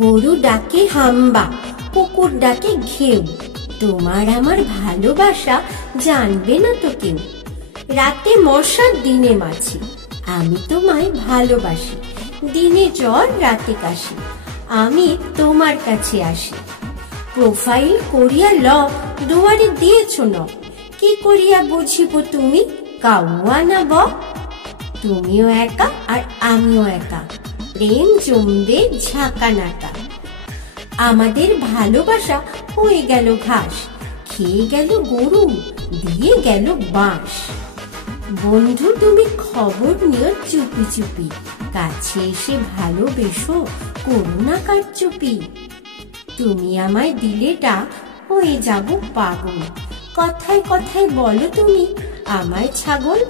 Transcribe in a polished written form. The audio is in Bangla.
গরু ডাকে হাম্বা, কুকুর ডাকে ঘেউ, তোমার আমার ভালোবাসা জানবে না তো কেউ। রাতে মশা দিনে মাছি, আমি তোমায় ভালোবাসি, দিনে জ্বর রাতে কাশি, আমি তোমার কাছে আসি। প্রোফাইল করিয়া লক, দুয়ারে দিয়েছ নক, কি করিয়া বুঝিব তুমি কাউয়া না বক? তুমিও একা আর আমিও একা, প্রেম জমবে ঝাঁকা নাকা। আমাদের ভালোবাসা হয়ে গেল ঘাস, খেয়ে গেল গরু, দিয়ে গেল বাঁশ। বন্ধু তুমি খবর নিও চুপি চুপি, কাছে এসে ভালোবেসো, করো না কারচুপি। তুমি আমায় দিলে ডাক, হয়ে যাব পাগল, কথায় কথায় বলো তুমি আমায় ছাগল।